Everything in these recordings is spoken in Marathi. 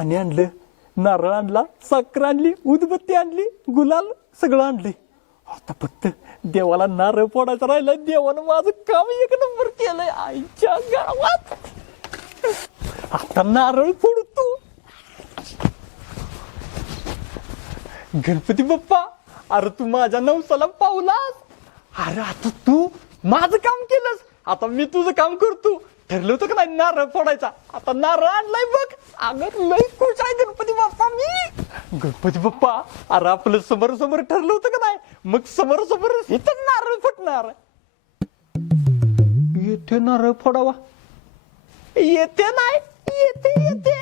पाणी आणलं, नारळ आणला, साखर आणली, उदबत्ती आणली, गुलाल सगळं आणले. आता फक्त देवाला नारळ फोडायचा राहिला. देवानं माझं काम एक नंबर केलंय आईच्या गावात. आता नारळ फोडतो. गणपती बाप्पा, अरे तू माझ्या नवसाला पावलास. अरे आता तू माझं काम केलंस, आता मी तुझं काम करतो. ठरलं होतं का नाही नारळ फोडायचा, आता नारळ आणलाय बघ. अगं लय खुश आहे गणपती बाप्पा मी. गणपती बाप्पा, अरे आपलं समोर समोर ठरलं होतं का नाही, मग समोर समोर इथंच नारळ फुटणार. येथे नारळ फोडावा. येते नाही, येते येते.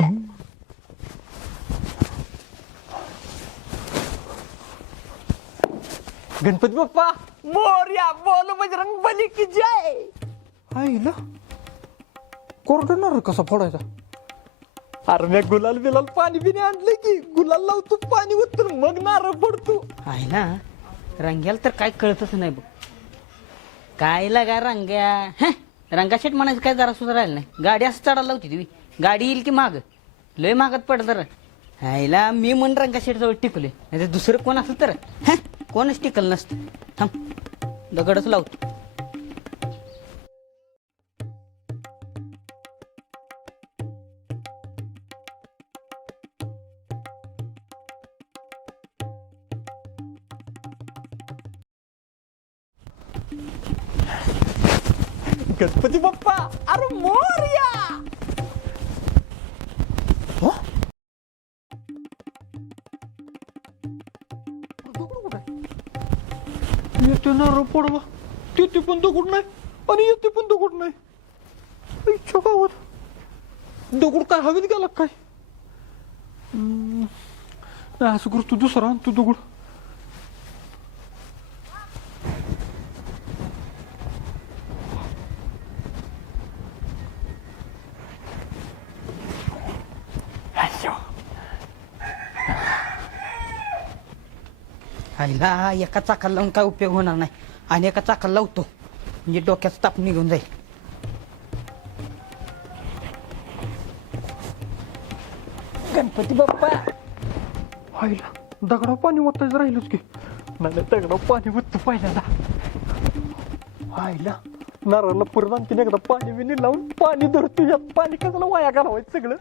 गणपती बाप्पा मोरया, बोल बजरंग बली की जय. आईला कोरडं नारळ कसा फोडायचा. अरे मी गुलाल बिलाल पाणी बिनी आणलं की, गुलाल लावतो, पाणी ओतून मग नारळ फोडतो. आहे ना, रंग्याला तर काय कळतच नाही बघ. काय लागा रंग्या, रंगाशेट म्हणायचं काय जरा सुद्धा राहिलं नाही. गाडी असं चढायला लावती तुम्ही, गाडी येईल की माग लय मागत पडत. हायला मी म्हण रंगाशेट जवळ टिकले, नाही तर दुसरं कोण असलं तर कोणच टिकल नसतं. थांब दगडच लावतो. गणपती बाप्पा, अरे मोरया. येते नारळ फोडवा, तिथे पण दगड नाही आणि येते पण दगड नाही. इच्छा गावात दगड काय हवेत गेला काय. असं करतो, दुसरा आणतो दगड. हायला एका चाकाला लावून काय उपयोग होणार नाही, आणि एका चाकाला लावतो म्हणजे डोक्याचा ताप निघून जाईल. गणपती बाप्पा, हायला दगडावर पाणी ओतायचं राहिलंच की. नाही दगडावर पाणी ओततो पहिल्यांदा. हायला नारळाला परत आणखीन एकदा पाणी बिनी लावून पाणी धरतो. यात पाणी कशाला वाया घालवायचं सगळं.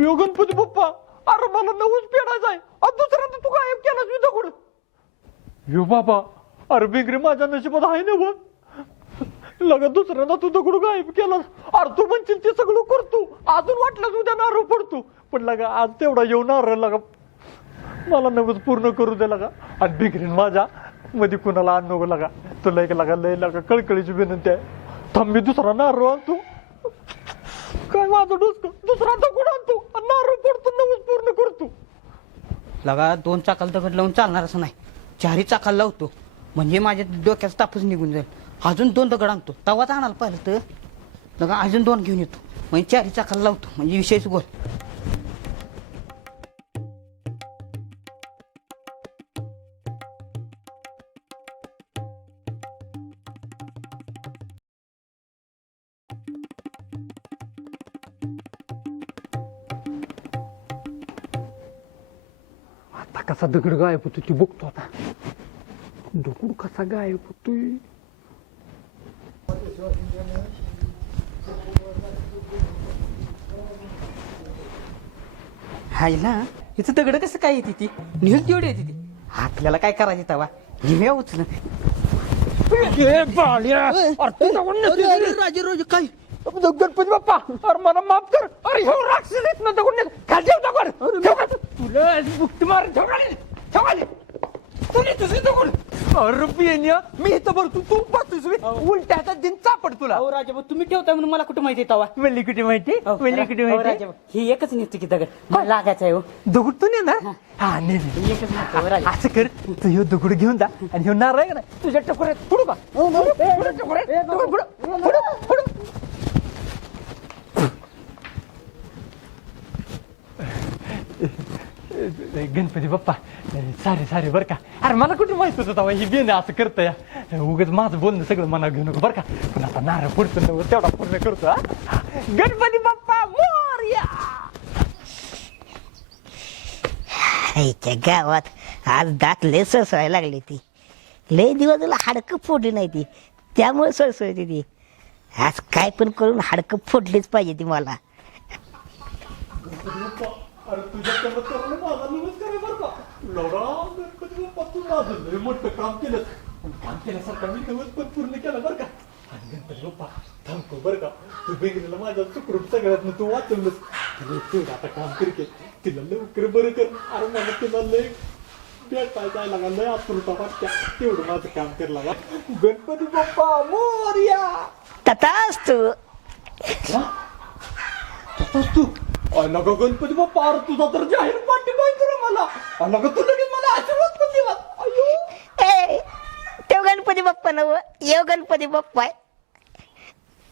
यो गणपती बाप्पा, अरे मला नवस फेडायचा आहे, दुसऱ्यांदा तू गायब केलास मी दगड. यो बाबा, अरे बिगरी माझ्या नशिबात आहे ना बघ. लगा दुसऱ्यांदा तू दगड गायब केलास. अरे तू म्हणशील ते सगळं करतो, अजून वाटलंच उद्या नारळ पडतो. पण लगा आज तेवढा येऊ नारळ लगा मला नवस पूर्ण करू दे लगा. आणि बिगरीन माझ्या मध्ये कुणाला आण नको लगा. तुला एक लगा लय लगा कळकळीची विनंती आहे. थांब मी दुसरा नारळ आणतो. काय माझं डोसकं, दुसरा दगड आणतो आणि नारळ पडतो, नवस पूर्ण करतो. लगा दोन चाकाला दगड लावून चालणार असं नाही, चारही चाकाला लावतो म्हणजे माझ्या डोक्याचा तापच निघून जाईल. अजून दोन दगड आणतो, तवाच आणायला पाहिलं तर लगा अजून दोन घेऊन येतो म्हणजे चारही चाकाला लावतो म्हणजे विषयच बोल. आता कसा दगड गायब होतो ती बघतो. आता दगड कसा गायब होतोय. हायला इथं दगड कसं काय येते ती, निघून तेवढी येते ती. आपल्याला काय करायची तवा, निम्या उचल. राजे रोज काय गणपती बाप्पा, अरे मला माफ कर. अरे हो राक्षस येत ना दगड खाली ठेव दगड. तुला मुक्ती मार ठेवाले तुझे दगड. अरे पियन्या, मी इथं भरतो, तू बसतोस उलट्या हातात दिन चापड तुला. हो राजा भाऊ, तुम्ही ठेवताय म्हणून मला कुठं माहिती तवा. वेल्ली कुठे माहिती, वेल्ली कुठे माहिती. ही एकच नेतो की दगड, मला लागायचं आहे हो. दगड तू ने ना. हा ने एकच नेतो हो राजा. असं कर, तू ह्यो दगड घेऊन जा आणि ह्यो नारळ आहे का नाही तुझ्या टकोऱ्यात पुढू का. गणपती बाप्पा सारे सारे बरं का. अरे मला कुठे माहित होतं तेव्हा ही बेन असं करतं या. उगाच माझं बोलणं सगळं मनावर घेऊ नको बरं का. पण आता नारळ पुढचं नव्हतं तेवढा पूर्ण करतो हा. गणपती बाप्पा मोरया. आईच्या गावात आज दात लय सळसळायला लागली ती. लय दिवस तुला हाडकं फोडली नाही ती, त्यामुळे सळसळते ती. आज काय पण करून हाडकं फोडलीच पाहिजे ती मला. अरे तुझ्या चमत्काराला माझा नमस्कार आहे बरं का. लढा गणपती बाप्पा तू माझं लय मोठं काम केलं. काम केल्यासारखं मी नवस पण पूर्ण केलं बरं का. आणि गणपती बाप्पा थांबतो बरं का. तू बेंगरीला माझ्या चुकरून सगळ्यात तू वाचवलंस. तुला तेवढं आता काम करके तिला लवकर बरं कर. अरे मला तिला लय भेटायला जायला लागा, लय आतुरता वाटत्या. तेवढं माझं काम कर लागा. गणपती बाप्पा मोरया. तथाच तू. तसंच तू आला का गणपती बाप्पा. अरे तुझा तर जाहीर पाठिंबा आहे तुला मला. आला का तू लगेच मला आशीर्वाद पण दिला. अयो ए तेव गणपती बाप्पा नव येव गणपती बाप्पा आहे.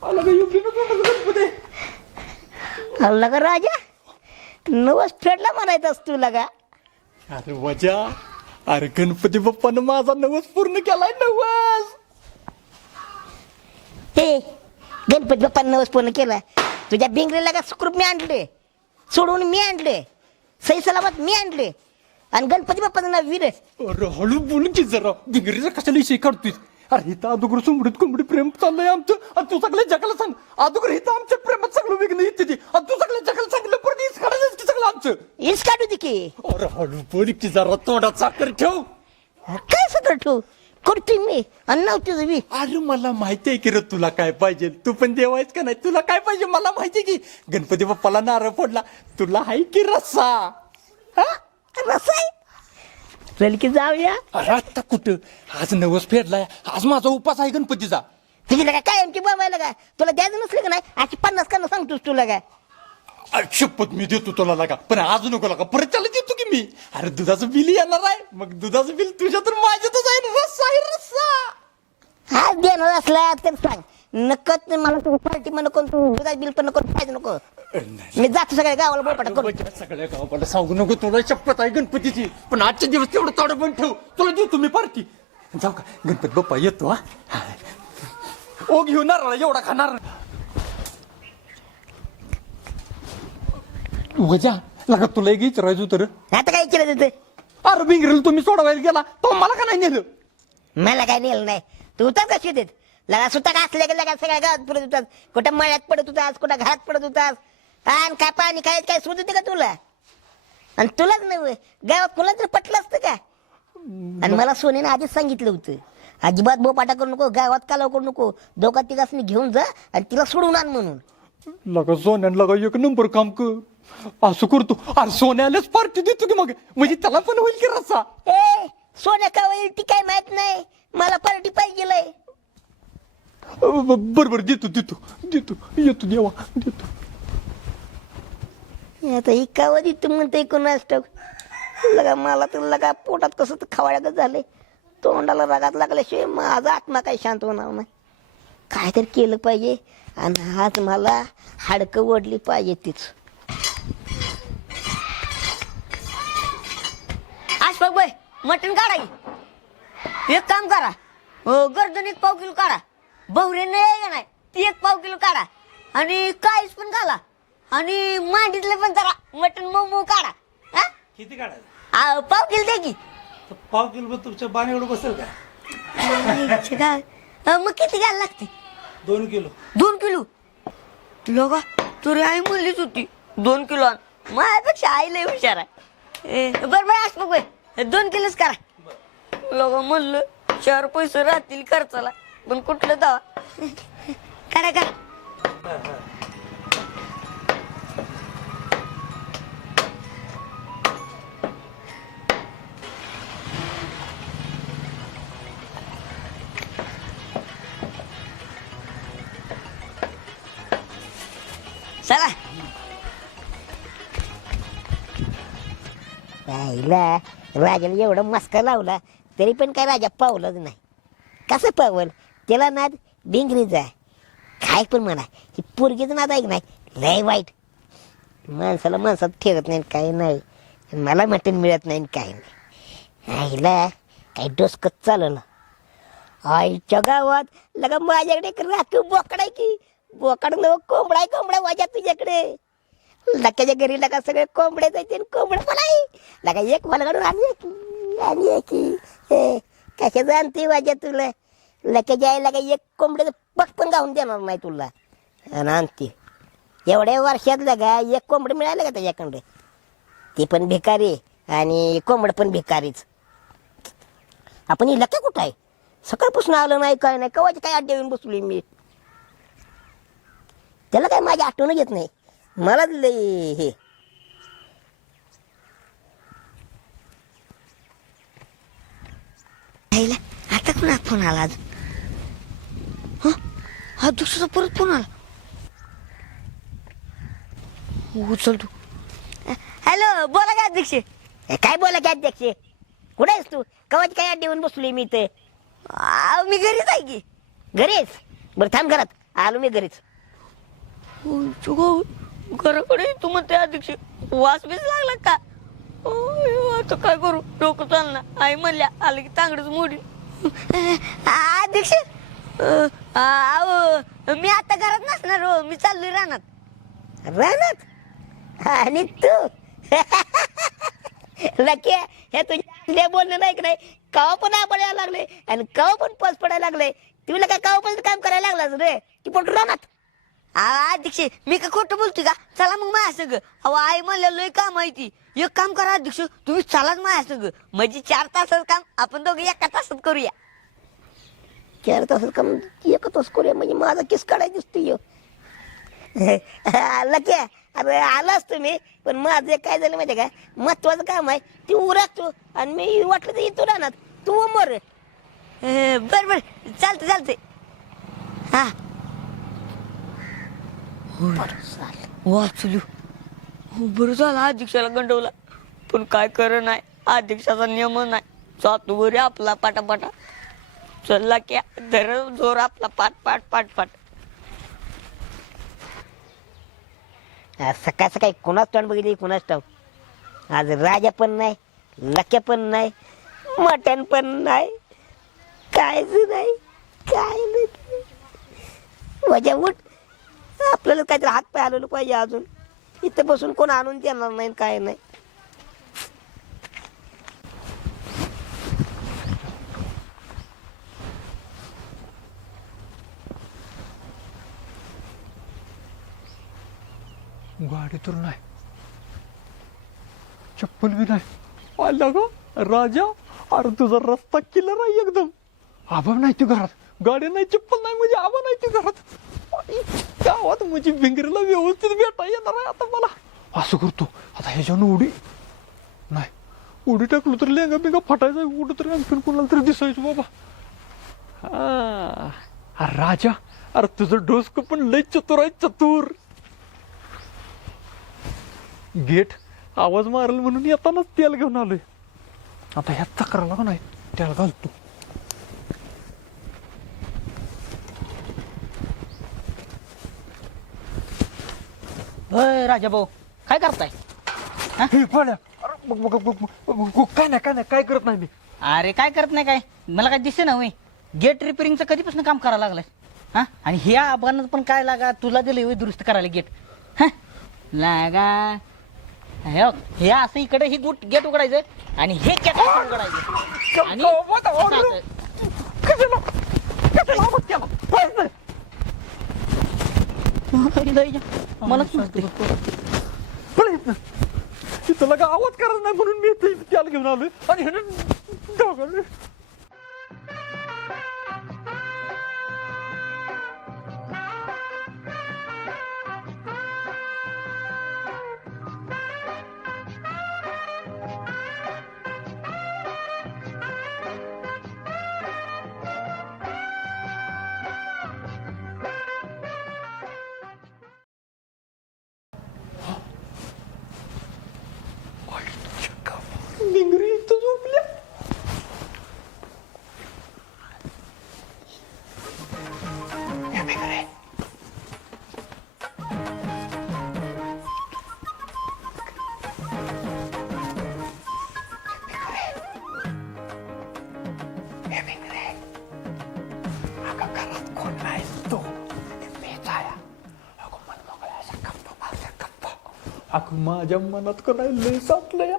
आला का युपी गणपती. आला का राजा नवस फेडला म्हणायचास तू लगा. अरे वजा. अरे गणपती बाप्पानं माझा नवस पूर्ण केलाय. नवस हे गणपती बाप्पानं नवस पूर्ण केलाय. तुझ्या बिंगरीला का सुखरूप मी आणले, सोडून मी आणले, सही सलामत मी आणले, आणि गणपती बाप्पाचं नाव वीर. अरे हळू बोल की जरा. बिंगरीचा कशाला इशे काढतोय. अरे इथं अदुगर सुमडीत कुंबडी प्रेम चाललंय आमचं. आणि तू सगळ्या जगाला सांग अदुगर इथं आमच्या प्रेमात सगळं विघ्न येते ती. आणि तू सगळ्या जगाला सांगितलं परत हीच काढायचं की सगळं आमचं. हीच काढू दे की. अरे हळू बोल की जरा. तोंडात साखर ठेव. काय सगळं ठेवू करते मी आणि नव्हतीच मी. अरे मला माहिती आहे की रे तुला काय पाहिजे. तू पण देवायच का नाही. तुला काय पाहिजे मला माहिती आहे की. गणपती बाप्पाला नारळ फोडला. तुला हाय की रस्सा. रसाय चल की जाऊया. अरे आता कुठं. आज नवस फेडलाय. आज माझा उपास आहे गणपतीचा. तुझी लगा काय आमची बनवायला का तुला द्यायचं नसलं का नाही आजची 50 कानं सांगतोस तुला काय. अरे शपथ मी देतो तुला लागा. पण आज नको लागा. परत त्याला देतो की मी. अरे दुधाचं बिल येणार आहे. मग दुधाचं बिल तुझ्या तर माझ्यातच आहे. रस्सा आहे रस्सा. आज देणार असला तर सांग. नकत मला तू पार्टी पण नको, तू दुधाचं बिल पण नको, पाहिजे नको. मी जातो सगळ्या गावाला बोलपाटा करू. सगळ्या गावाला सांगू नको. तुला शपथ आहे गणपतीची. पण आजच्या दिवस तेवढं तोडं पण ठेव. तुला देतो मी पार्टी. जाऊ का गणपती बाप्पा येतो. हा ओ घेऊन नारळ एवढा खाणार. वजा लागा तुला एक विचारायचं होतं रे. आता काय केलं तिथे. अरे बिंगरीला तुम्ही सोडवायला गेला तो मला का नाही नेलं. मला काय नेलं नाही. तू तर कशी देत लगा सुद्धा का असल्या लगा सगळ्या गावात पडत होतास. कुठं मळ्यात पडत होतास, कुठं घरात पडत होतास. आणि काय पाणी काय काय सुरू होते का तुला. आणि तुलाच नव्हे गावात कुणाला तरी पटलं असतं का. आणि मला सोन्याने आधीच सांगितलं होतं अजिबात बोपाटा करू नको, गावात कालव करू नको, दोघा तिघांनी घेऊन जा आणि तिला सोडून आण म्हणून. लगा सोन्यान लगा एक नंबर काम कर. असं करतो. अरे सोन्यालाच पार्टी देतो की मग. म्हणजे त्याला पण होईल की रस्सा. ए सोन्या का होईल ती काय माहित नाही. मला पार्टी पाहिजे. बरोबर देतो देतो देतो. येतो देवा देतो. आता ही कावा देतो म्हणते कोणाच ठाऊक. लगा मला तर लगा पोटात कसं तर खवाळ्यागत झाले. तोंडाला रागात लागल्याशिवाय माझा आत्मा काही शांत होणार नाही. काय तर केलं पाहिजे. आणि आज मला हाडकं ओढली पाहिजे तीच. आज बघ बाय मटण काढा की. एक काम करा गर्दन 1 पाव किलो काढा. बवरे नाही का नाही ती 1 पाव किलो काढा. आणि काहीच पण घाला. आणि मांडीतलं पण जरा मटण मऊ काढा. हा किती काढायचं. पाव किलो द्या की. पाव किलो तुमच्या बाण एवढं बसेल का. मग किती घाल लागते. 2 किलो. 2 किलो तुला का तुरी आई म्हणलीच होती 2 किलो आण. माझ्यापेक्षा आई लय हुशार आहे. बरं आज बघ 2 किलोच करा. लोक म्हणलं 4 पैसे राहतील खर्चाला पण कुठलं दवा. करा करा. चला राहिला. राजाला एवढं मस्का लावला तरी पण काय राजा पावलंच नाही. कसं पावल त्याला नाद बिंगरीचा. काय पण म्हणा ही पोरगीचं नाद ऐक नाही लय वाईट. माणसाला माणसात ठेवत नाही काय नाही. मला मटण मिळत नाही आणि काय नाही. आईला काही डोसकत चालू ना. आईच्या गावात लगा माझ्याकडे एक राखीव बोकड आहे की. बोकड नव कोंबडा वाजा तुझ्याकडे. लक्याच्या घरी लगा सगळे कोंबड्याच आहेत, कोंबड पण आहे लगा. एक वलगडून आणि की कशाचं आणते वाजा तुला. लक्याच्या आई लगा एक कोंबड्याचं पग पण गाऊन देणार नाही तुला. आणि आणते एवढ्या वर्षात लगा एक कोंबड मिळालं का त्याच्याकडे. ती पण भिकारी आणि कोंबड पण भिकारीच. आपण ही लक्या कुठं आहे. सकाळपासून आलं नाही काय नाही. कवाची काय अड्डे येऊन बसलोय मी. त्याला काय माझी आठवण येत नाही. मला लय हे आता कुणा फोन आला आज. हा दुसरा परत फोन आला. उचल तू. हॅलो बोला का अध्यक्ष. काय बोला की अध्यक्ष. कुठे आहेस तू. कवाची काय अड्डे येऊन बसलोय मी इथे. मी घरीच आहे की. घरीच बरं थांब घरात आलो मी घरीच. घराकडे तू म्हणते अध्यक्ष वास बीस लागला का. आता काय करू डोकं चालणार. आई म्हणल्या आलं की तांगडच मोडी. अध्यक्ष मी आता घरात नसणार हो. मी चाललोय रानात. रानात आणि तू लक्या हे तुझ्या बोलणं नाही की नाही. कवा पण पडायला लागले आणि कवा पण पाऊस पडायला लागले. तुला काय कवा पण काम करायला लागलास रे की पण रानात. अध्यक्ष मी का खोटं बोलतोय का. चला मग माझ्या सगळं. अहो आई म्हणलं लय काम आहे ती. एक काम करा अध्यक्ष तुम्ही चलाच माझ्या सगळं. म्हणजे 4 तासाचं काम आपण दोघे एका तासात करूया. 4 तासाचं काम 1 तास करूया म्हणजे माझा किस काढाय दिसतोय. लक्या अरे आलास तुम्ही पण माझं काय झालं माहिती का. महत्वाचं काम आहे ती उरकतो आणि मी वाटलं तर येतो राहणार. तू मर बर बर चालते चालते. हा वाचलो. बरं झालं अध्यक्षाला गंडवला. पण काय कर नाही अध्यक्षाचा नियम नाही. जातो बरे आपला पाटापाटा. चलला की धर जोर आपला पाट पाट पाट पाट. सकाळ सकाळी कोणाच तोंड बघितली कोणाच ठाव. आज राजा पण नाही लक्या पण नाही मटण पण नाही कायच नाही काय नाही. माझ्या उठ आपल्याला काहीतरी हात पाय आलेलं पाहिजे. अजून इथं बसून कोण आणून देणार नाही काय नाही. गाडी तर नाही. चप्पल बी नाही. आला ग राजा. अरे तुझा रस्ता किलर आहे एकदम. आबा नाही तू घरात. गाडी नाही चप्पल नाही म्हणजे आबा नाही तू घरात. गावात म्हणजे भिंगरीला व्यवस्थित भेटा येणार आहे आता मला. असं करतो आता ह्याच्यानं उडी नाही. उडी टाकलो तर लेंगा बिंगा फटायचा. उडी तरी आणखीन कोणाला तरी दिसायचं बाबा. अरे राजा अरे तुझं डोसकं पण लय चतुर आहे चतुर. गेट आवाज मारल म्हणून येतानाच तेल घेऊन आलोय. आता ह्यात चक्राला का नाही तेल घालतो. राजा भाऊ काय करताय. हे पाड्या. अरे बघ बघ बघ बघ काय नाही काय नाही काय करत नाही मी. अरे काय करत नाही काय. मला काय दिसे ना होय. गेट रिपेअरिंगचं कधीपासून काम करायला लागलाय. हा आणि हे आबानं पण काय लागा तुला दिलं होय दुरुस्त करायला गेट. हा लागा हे असं इकडे ही गेट उघडायचं आणि हे गेट उघडायचं आणि मला तुला का आवाज करायचा नाही म्हणून मी त्याला घेऊन आलोय आणि ह्यानं अगं माझ्या मनात करायला लय साचलं या.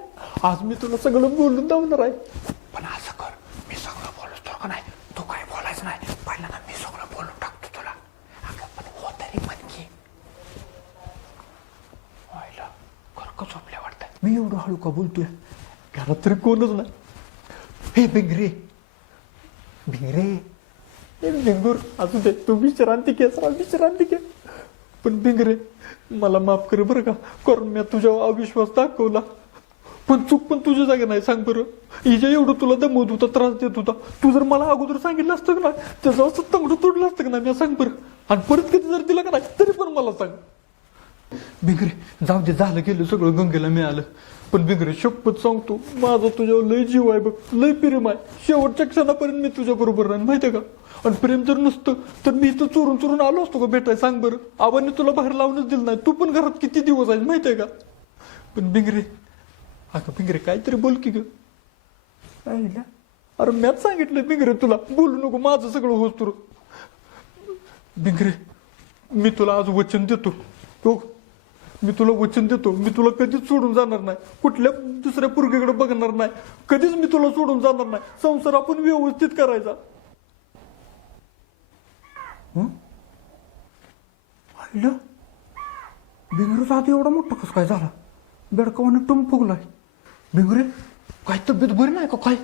आज मी तुला सगळं बोलून दावणार आहे. पण असं कर, मी सगळं बोलतो का नाही, तू काय बोलायचं नाही. पहिल्यांदा मी सगळं बोलून टाकतो तुला. अगं पण हो तरी म्हणकी व्हायला खरं झोपल्या वाटतंय. मी एवढं हळू का बोलतोय, घरात तरी कोणच नाही. हे भिंगरे भिंगरे, हे भिंगूर असू दे, तू विश्रांती घे, सरा विश्रांती घे. पण भिंगरे मला माफ कर बरं का, कारण मी तुझ्यावर अविश्वास दाखवला. पण चूक पण तुझ्या जागी नाही. सांग बरं, हिच्या एवढं तुला दमवत होता, त्रास देत होता, तू जर मला अगोदर सांगितलं असतं का नाही, त्याचं असं तंगडं तोडलं असतं का नाही, मी सांग बरं. आणि परत कधी जर दिला का नाही तरी पण मला सांग. भिंगरे जाऊ दे, झालं गेलं सगळं, गंगेला मिळालं. पण भिंगरे शपथ सांगतो, माझा तुझ्यावर लय जीव आहे बघ, लय प्रेम आहे. शेवटच्या क्षणापर्यंत मी तुझ्या बरोबर राहीन, माहितीये का. आणि प्रेम जर नसतं तर मी इथं चोरून चोरून आलो असतो का भेटाय. सांग बरं, आबांनी तुला बाहेर लावूनच दिलं नाही, तू पण घरात किती दिवस आहेस माहितीये का. पण भिंगरे, अगं भिंगरे काहीतरी बोल की ग. अरे मॅच सांगितलं भिंगरे तुला बोलू नको, माझं सगळं होस तर. भिंगरे मी तुला आज वचन देतो, हो मी तुला वचन देतो, मी तुला कधीच सोडून जाणार नाही, कुठल्या दुसऱ्या पोरगीकडे बघणार नाही, कधीच मी तुला सोडून जाणार नाही. संसार आपण व्यवस्थित करायचा. भिंगरेचा आधी एवढा मोठा कस काय झाला, बेडकावाने टम फुगलाय. भिंगरे काय तब्येत बरी नाही का काय.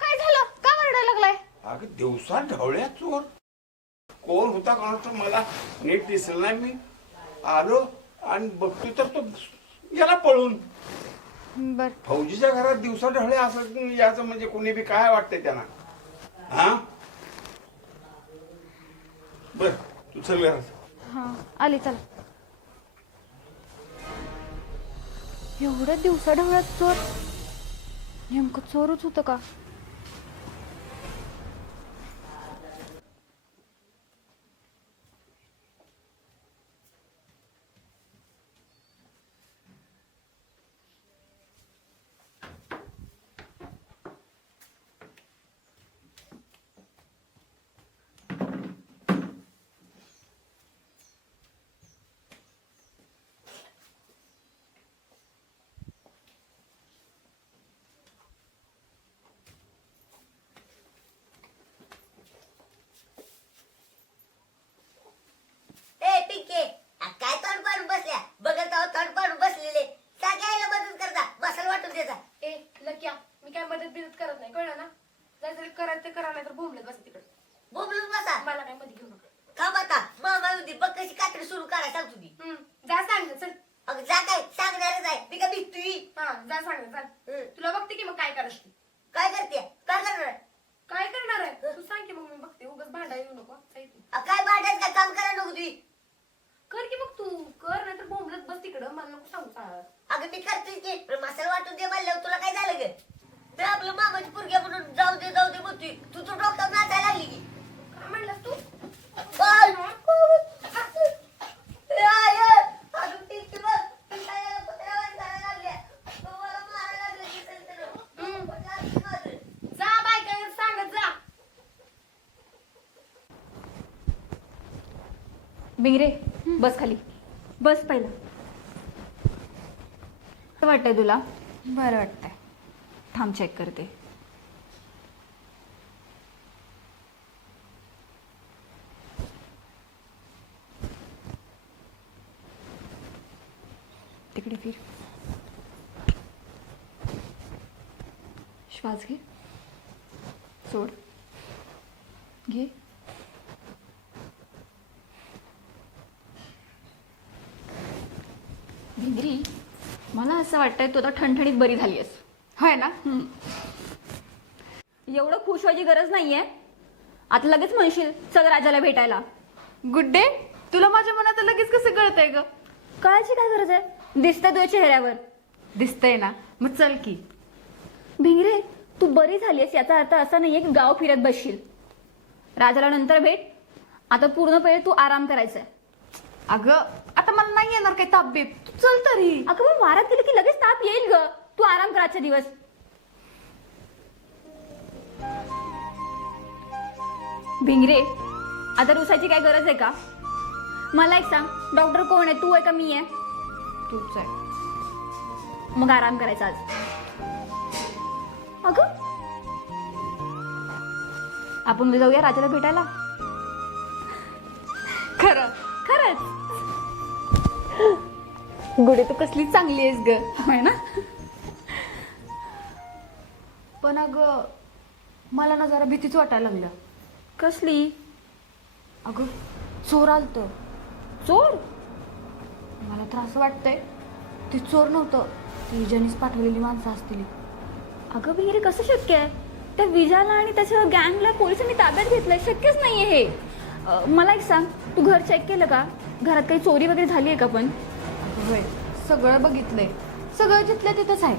काय झालं, का वरडायला लागलाय? अगं दिवसा ढवळ्या चोर कोण होता कोणाचा मला नीट दिसलं नाही. मी आलो आणि बघतो तर तो गेला पळून. बर, फौजीच्या घरात दिवसा ढवळे असं याचं म्हणजे कोणी बी काय वाटतंय त्यांना. हा बर, तू चल घरात. हा आली, चला. एवढ्या दिवसा ढवळ्यात चोर, नेमकं चोरच होतं का? काय तोंड पाडून बसल्या, बघत आहोत तोंड पाडून बसलेले. सगळ्याला मदत करता, बसायला वाटून देता. ए लक्या, मी काय मदत बिदत करत नाही, कळलं ना. जर करायचं ते करा, नाही तर बोंबलत बसा तिकडे. बोबलून बसा. मला काय मध्ये घेऊ नका. का बता मामा होती बघ कशी कात्री सुरू करा सांग तुम्ही. जा सांग चल. अगं जा काय सांगणारच आहे मी, का भीतुई. हा जा सांग चल. तुला बघते की मग काय करायचं. काय करते, काय करणार. काय करणार आहे तू सांग की, मग मी बघते. उगाच भांडा येऊ नको. काय भांडायचं, काय काम करा नको तुम्ही. कर की मग तू कर, नाही तर बोंबलत बस तिकडं. मला नको सांगू. अगं मी करतेच की, पण मसाला वाटून दे म्हणल्यावर तुला काय झालं ग. मी आपलं मामाची पोरगी म्हणून जाऊ दे म्हणतोय, तू तो डॉक्टर नाचायला लागली की. काय म्हणलास तू? जा बाय, काय सांगत जा. बिंगरे बस खाली, बस पहिला. वाटतंय तुला? बरं वाटतंय. थांब चेक करते. तिकडे फिर. श्वास घे, सोड, घे. भिंगरी, मला असं वाटतंय तू आता ठणठणीत बरी झाली आहेस. होय ना? एवढं खुश व्हायची गरज नाहीये. आता लगेच म्हणशील चल राजाला भेटायला. Good day. तुला माझ्या मनात लगेच कसं कळतंय ग? कळायची काय गरज आहे? दिसतंय तुझ्या चेहऱ्यावर. दिसतंय ना, मग चल की. भिंगरे, तू बरी झालीस याचा अर्थ असा नाहीये की गाव फिरत बसशील. राजाला नंतर भेट. आता पूर्णपणे तू आराम करायचा आहे. अगं आता मला नाही येणार काही ताप बीप, तू चल तरी. अगं मग वारात गेली की लगेच ताप येईल ग. तू आराम कर आजचे दिवस. भिंगरे, आता रुसायची काय गरज आहे का? मला एक सांग, डॉक्टर कोण आहे? तू आहे का मी आहे? तूच आहे. मग आराम करायचा आज. अगं आपण उद्या जाऊया राजाला भेटायला. खरं खरंच. गुडे तू कसली चांगली आहेस ग, होय ना? पण अगं मला ना जरा भीतीच वाटायला लागल्या. कसली? अगं चोर आलत. चोर? मला तर असं वाटतंय ते चोर नव्हतं, ती विजयनीच पाठवलेली माणसं असतील. अगं भिंगरे, कसं शक्य आहे? त्या विजाला आणि त्याच्या गँगला पोलिसांनी ताब्यात घेतलंय. शक्यच नाहीये हे. मला एक सांग, तू घर चेक केलं का? घरात काही चोरी वगैरे झाली आहे का? पण अगं होय, सगळं बघितलंय, सगळं जिथल्या तिथंच आहे.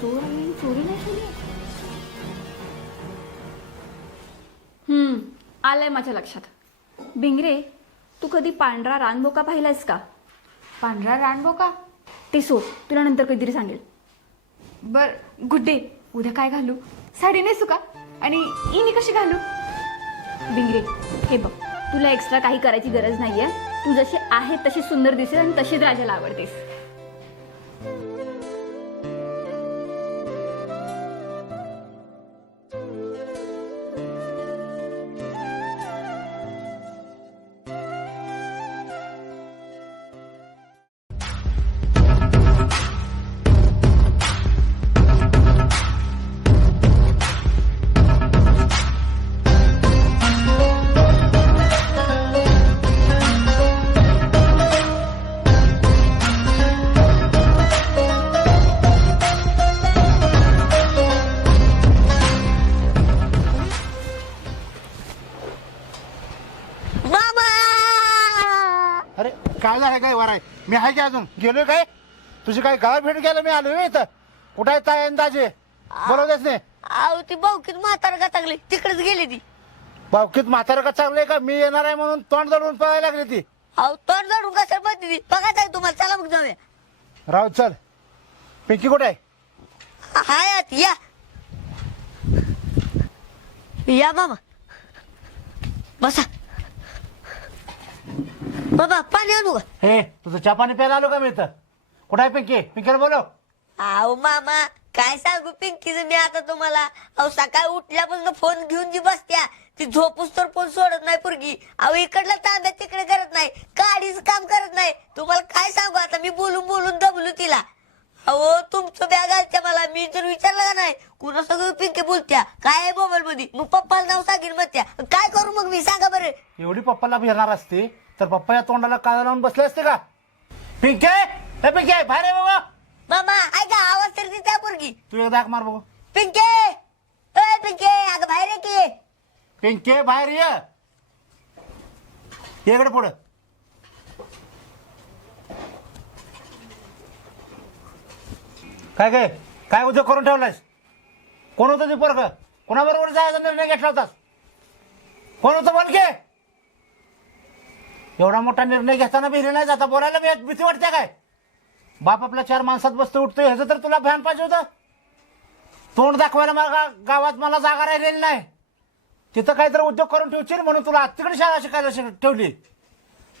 चोर आणि चोरी नाही केली. आलंय माझ्या लक्षात. भिंगरे, तू कधी पांढरा रानबोका पाहिलायस का? पांढरा रानबोका? ते सोड, तुला नंतर कधीतरी सांगेल. बर गुड्डे, उद्या काय घालू? साडी नेसू का? आणि इनी कशी घालू? भिंगरे, हे बघ, तुला एक्स्ट्रा काही करायची गरज नाहीये. तू जशी आहे तशी सुंदर दिसेल आणि तशीच राजाला आवडतेस. मामा अरे काय झालं काय वराय? मी आहे की अजून गेलोय काय? तुझी काय गाव भेट गेलं मी आलोय इथं. कुठं आहे ताई अंदाजे? बोलवतेच नाही. अहो ती भाऊकीत म्हातार का चांगली तिकडेच गेली ती. बावकीत म्हातारं का चांगलंय का? मी येणार आहे म्हणून तोंड दडून पळायला लागली ती. अहो तोंड धरून कशाला बघते ती? बघायचं आहे तुम्हाला. चला मग जाऊया. राव चल. पिंकी कुठे आहे? हाय आत या. या मामा, बसा. बाबा पाणी आणू का? हे तुझं चहा पाणी प्यायला आलो का मी इथं? कुठे आहे पिंकी? पिंकीला बोलव. अहो मामा, काय सांगू पिंकीचं मी आता तुम्हाला. अहो सकाळी उठल्यापासून फोन घेऊन जी बसत्या, ती झोपूस तर फोन सोडत नाही पोरगी. अहो इकडला ताब्यात तिकडे करत नाही, काडीच काम करत नाही. तुम्हाला काय सांगू आता, मी बोलून बोलून दबलू तिला. अहो तुमचं बॅग आलत्या मला, मी जर विचारलं का नाही कुणा सगळं पिंकी बोलत्या काय आहे मोबाईल मध्ये, मग पप्पाला नाव सांगेन म्हणत्या. काय करू मग मी, सांगा बरं. एवढी पप्पाला भेटणार असते तर पप्पा या तोंडाला काळा लावून बसले असते का? पिंके, हे पिंके बाहेर आहे बाबा. मामा ऐका, आवाज तर देत्या पोरगी. तू एकदा हाक मार बघू. पिंके, ए पिंके, अगं बाहेर ये की. पिंके बाहेर ये. इकडे पुढे. काय काय काय उद्योग करून ठेवलायस? कोण होतं ते पोरगं? कोणाबरोबर जायचा निर्णय घेतला होतास? कोण होतं बोल की? एवढा मोठा निर्णय घेताना भीती नाही जाता बोलायला भीती वाटते काय? बाप आपल्या 4 माणसात बसतो उठतोय ह्याचं तर तुला भ्यान पाहिजे होतं. तोंड दाखवायला मला गावात मला जागा राहिलेली नाही. तिथं काहीतरी उद्योग करून ठेवशील म्हणून तुला तिकडे शाळा शिकायला ठेवली,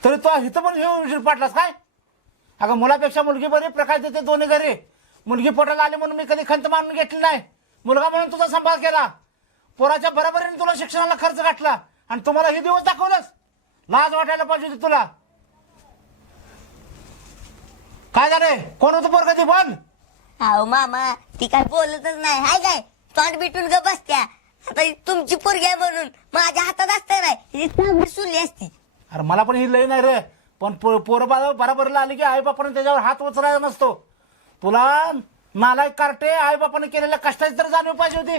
तरी तू इथं पण घेऊन पाटलास काय? अगं मुलापेक्षा मुलगी बरी, प्रकाश देते दोन्ही घरी. मुलगी पोटाला आली म्हणून मी कधी खंत मानून घेतली नाही. मुलगा म्हणून तुझा सांभाळ केला. पोराच्या बरोबरीने तुला शिक्षणाला खर्च घातला आणि तुम्हाला हे दिवस दाखवलंस. लाज वाटायला पाहिजे होती तुला. काय झालंय? कोण होतं पोरगं ते बोल. अहो मामा, ती काय बोलतच नाही. हाय काय तोंड बिटून ग बसत्या. आता ही तुमची पोरगी आहे म्हणून माझ्या हातात असते नाही, ही चांगली सुरली असती. अरे मला पण ही लय नाही रे, पण पोरं बरोबरला आली की आई बापाने त्याच्यावर हात उचलायचा नसतो. तुला नालायक कार्टे आई बापाने केलेल्या कष्टाची तर जाणीव पाहिजे होती.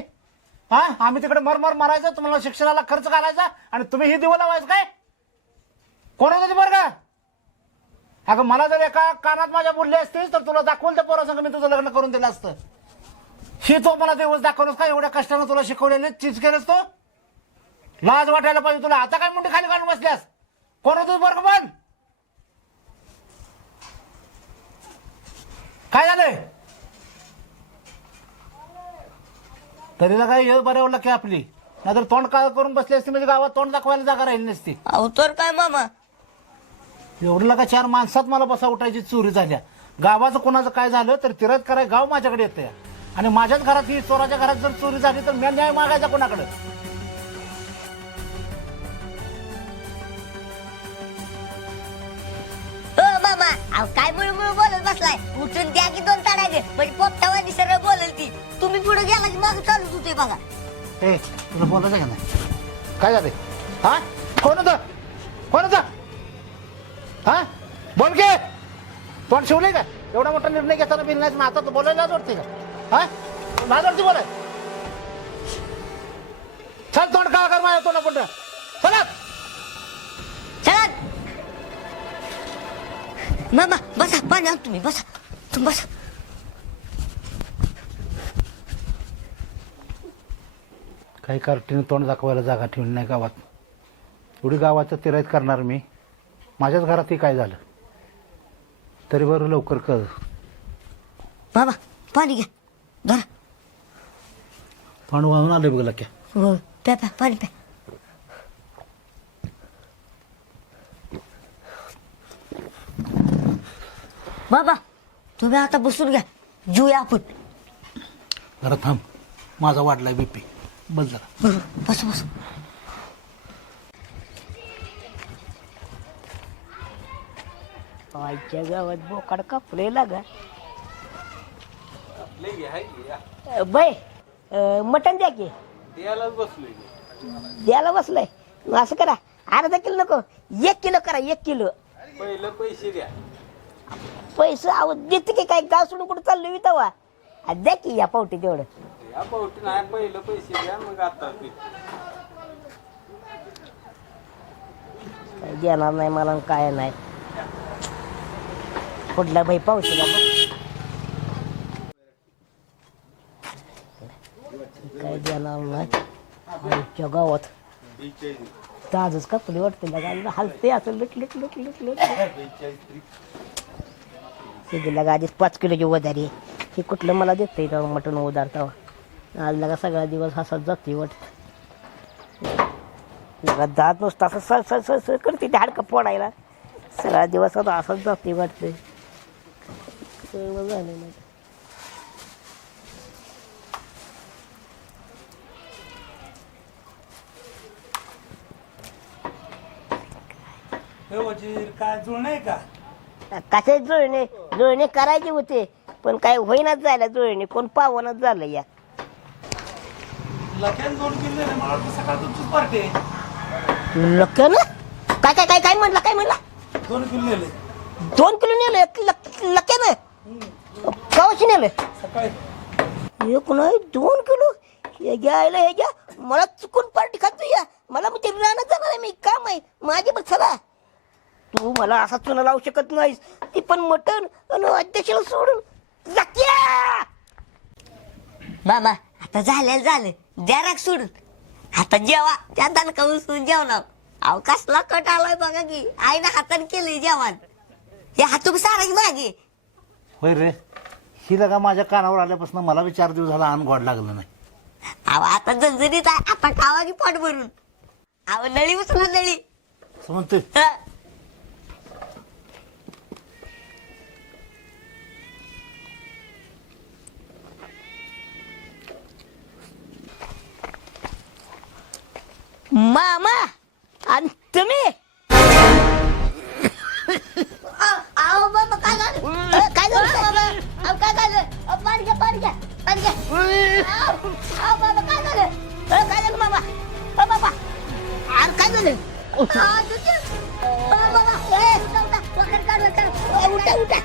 हा आम्ही तिकडे मरमर मारायचं, तुम्हाला शिक्षणाला खर्च घालायचा आणि तुम्ही ही दिवं लावायचं काय? कोण होतं ते बरं का? अगं मला जर एका कानात माझ्या बोलली असतीस तर तुला दाखवून त्या पोरासंग मी तुझं लग्न करून दिलं असतं. ही तो मला दिवस दाखवलंस का? एवढ्या कष्टानं तुला शिकवलेले चीज केलंस तो? लाज वाटायला पाहिजे तुला. आता काय मुंडी खाली काढून बसल्यास? कोण होतं बरं पण? काय झालंय? तरीला काय हे बरं वाटलं की आपली, नाहीतर तोंड काळ करून बसली असती म्हणजे गावात तोंड दाखवायला जागा राहिली नसती. अहो तर काय मामा, एवढं का 4 माणसात मला बसा उठायची चोरी झाल्या. गावाचं कोणाचं काय झालं तर तिरत कराय गाव माझ्याकडे येते आणि माझ्याच घरात ही चोराच्या घरात जर चोरी झाली तर मी न्याय मागायचा कोणाकडे? हो मामा, अहो काय मुळमुळ बोलत बसलाय? उठून द्या की 2 ताडागे, म्हणजे पोपटावानी सरळ बोलल ती. तुम्ही पुढे गेला की माग चालूच होते बघा. ए तुला बोलायचं का नाही? काय झालंय? हा कोण होतं? कोण होतं? हा बोल के. तोंड शिवले का? एवढा मोठा निर्णय घेताना बिल नाही आता तू बोलायला लाज वाटते का? हा लाज वाटते बोलाय? चल तोंड का कर माझ्या तोंडा पण चला चला मामा, बसा, पाणी आण तुम्ही, बसा, तुम्ही बसा. काही कार्टीने तोंड दाखवायला जागा ठेवली नाही गावात. एवढी गावाचं तिराईत करणार मी, माझ्याच घरातही काय झालं तरी बरं लवकर कळ. बाबा पाणी घ्या, धरा. तोंड वाहून आले बघ लक्या. हो, प्या प्या, पाणी प्या. बाबा तुम्ही आता बसून घ्या, जेऊया आपण. जरा थांब, माझा वाढलाय बीपी. बस जरा. बस बस. आईच्या गावात बोकाड कापले लागा. बाय मटण द्या की. द्यायला बसलोय. मग असं करा, अर्धा किलो नको, 1 किलो करा. 1 किलो. पहिलं पैसे द्या. पैसे अहो देते की, काय गाव सोडून कुठे चाललोय तवा. द्या की या पावटी तेवढं. या पावटी नाही, पहिलं पैसे द्या मग आता काय देणार नाही मला, काय नाही. कुठला बाई पावशीला काय देणार नाही. आमच्या गावात ताजच कपडे वाटते लगा, हलते असं लुट लुट लुट लुट लुट. लगा आधीच 5 किलोची वधारी. हे कुठलं मला देतंय तेव्हा मटण उदारता. आज लगा सगळा दिवस हसत जाते वाटत. लगा दात नुसतं असं सळ सळ सळ सळ करते ते हाडकं फोडायला. सगळा दिवस आता असंच जाते वाटतंय. सर्व झालं नाही. हे वजीर काय जुळणं आहे का? कसे जुळणे करायचे होते पण काय होईनाच झालं जुळणे. कोण पावनच झालं या. लक्यान 2 किलो दिले, मला वाटतं सकाळ तुमचीच पार्टी आहे. लक्यान काय काय काय काय म्हणला? काय म्हणला? 2 किलो नेले 2 किलो नेलं लक्यान? कवाशी नेलं? सकाळी. एक नाही 2 किलो हे घ्यायला. हे घ्या, मला चुकून पार्टी खातो या. मला मग ते राहण्यात जाणार आहे मी. काम आहे माझे पण. चला तू मला असा चुना लावू शकत नाहीस. ती पण मटण आणि अध्यक्षाला सोडून जात्या. बाबा आता झालं, द्या राग सोडून. आता जेवा त्या दणकावून सोडून जेवणार. अहो कसला कट आलाय बघा की. आईनं हाताने केलंय जेवण. हे हातून सारा की मागे. होय रे, ही लगा माझ्या कानावर आल्यापासून मला बी 4 दिवस झाला अन्न गोड लागलं नाही. अहो आता जणजणीत आहे. आता खावा की पोट भरून. अहो नळी उचला नळी. असं म्हणतोय. मामा आणि तुम्ही. अहो बाबा काय झालं? काय झालं बाबा? अहो काय झालं? पाणी घ्या, पाणी घ्या, पाणी घ्या. अहो बाबा काय झालं? काय झालं बाबा? बाबा अरे काय झालं? बाबा वखर काढ, वखर. उठा उठा.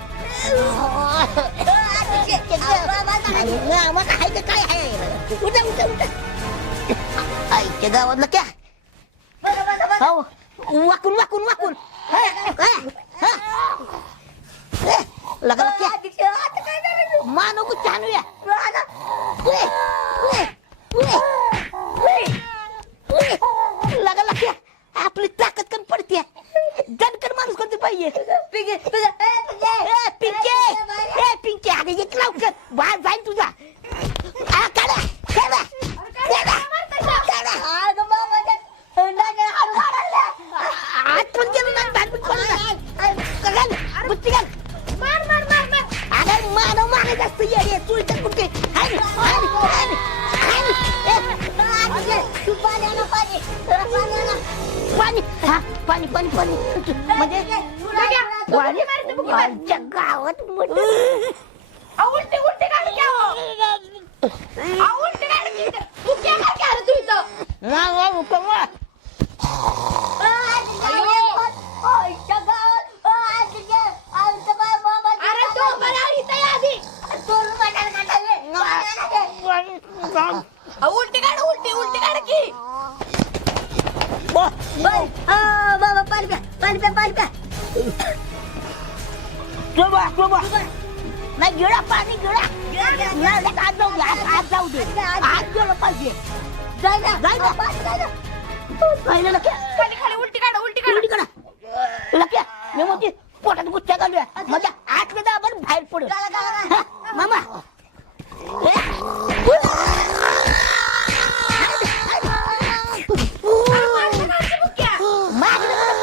मामा काय आहे? उठा उठा उठा. आईच्या गावातलं क्या हो वाकून वाकून वाकून लगा क्या मानो को चालूया लगा क्या आपली ताकद कमी पडते दणकन माणूस कोणते पाहिजे पिंके अरे एक लवकर बाहेर जाईल तुझा काढा काढा काढा आज पण गेलो ना भांडण करून बुद्धी घाल अगं मानव मानत असतं ये चुलत कुठे पाणी पाणी पाणी पाणी म्हणजे आमच्या गावात उलटी उलटी काढ क्या उलटी काढ तू क्या क्या रे तू इथं अरे तू बरा इथं या आधी उलटी काढ उलटी उलटी काढ की बाबा पाणी प्या पाणी प्या पाणी प्या नाही गिळा पाणी गिळा आज जाऊ दे आज जाऊ दे आज गेलं पाहिजे जाय ना खाली खाली उलटी काढ उलटी काढ उलटी करा लक्या मी म्हणते पोटात गुच्छा घालूया म्हणजे आत मध्ये आपण बाहेर पडू मामा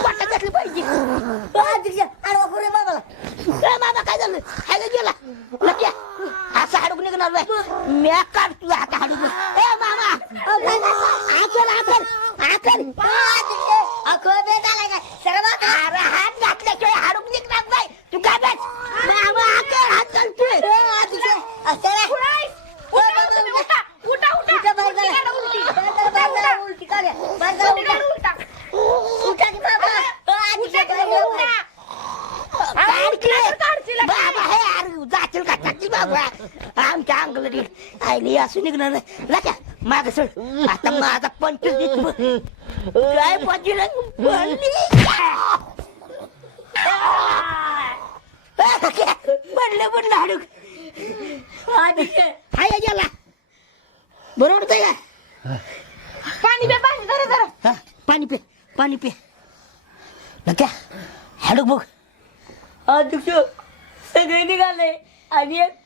पोटात घातली पाहिजे मामा काय झालं खायला गेला लक्या असं हाडूक निघणार नाही म्या काढ तुझा हात हाडूक ए मामा आकल आकल आकल अरे हात घातल्याशिवाय हाडूक निघणार नाही तू काय बस मामा आकल हात घालतोय आमच्या अंगल आईली असू निघणार नाही माग सर आता माझा पंचवीस काय पडलं पडलं हाडूक हाय गेला बरोबर का पाणी पे पाणी जरा जरा पाणी पे नक्या हाडूक बघ अध्यक्ष सगळे निघाले आणि एक